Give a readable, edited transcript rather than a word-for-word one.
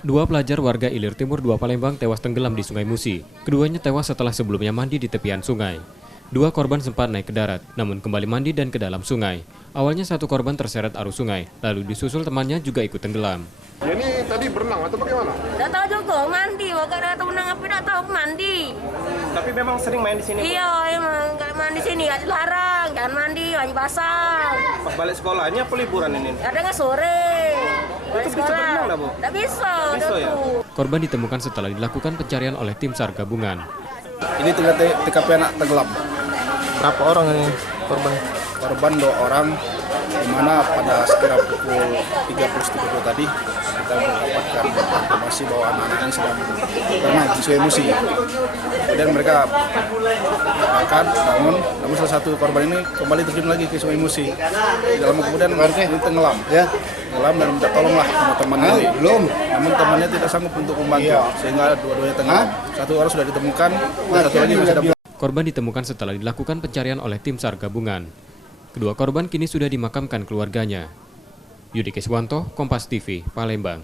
Dua pelajar warga Ilir Timur 2 Palembang tewas tenggelam di Sungai Musi. Keduanya tewas setelah sebelumnya mandi di tepian sungai. Dua korban sempat naik ke darat, namun kembali mandi dan ke dalam sungai. Awalnya satu korban terseret arus sungai, lalu disusul temannya juga ikut tenggelam. Ini tadi berenang atau bagaimana? Tidak tahu juga, mandi. Waktu ada menang apa tidak tahu mandi. Tapi memang sering main di sini? Iya, emang nggak mandi sini, nggak dilarang. Jangan mandi, wajib basah. Pas balik sekolahnya apa liburan ini? Ada nggak sore? Balik Itu bisa berenang nggak, Bu? Nggak bisa, Bisa ya? Korban ditemukan setelah dilakukan pencarian oleh tim SAR gabungan. Ini TKP anak tenggelam. Berapa orang ini korban? Korban 2 orang, di mana pada sekitar pukul 30 tadi kita mendapatkan informasi bahwa anak-anak ini sedang berenang di Sungai Musi. Kemudian mereka akan bangun, namun salah satu korban ini kembali terjun lagi ke Sungai Musi. Di dalam kemudian ini tenggelam, tenggelam dan minta tolonglah sama temannya. Namun temannya tidak sanggup untuk membantu, sehingga dua-duanya tenggelam. Satu orang sudah ditemukan, dan satu lagi masih ada. Korban ditemukan setelah dilakukan pencarian oleh tim SAR gabungan. Kedua korban kini sudah dimakamkan keluarganya. Yudi Keswanto, Kompas TV, Palembang.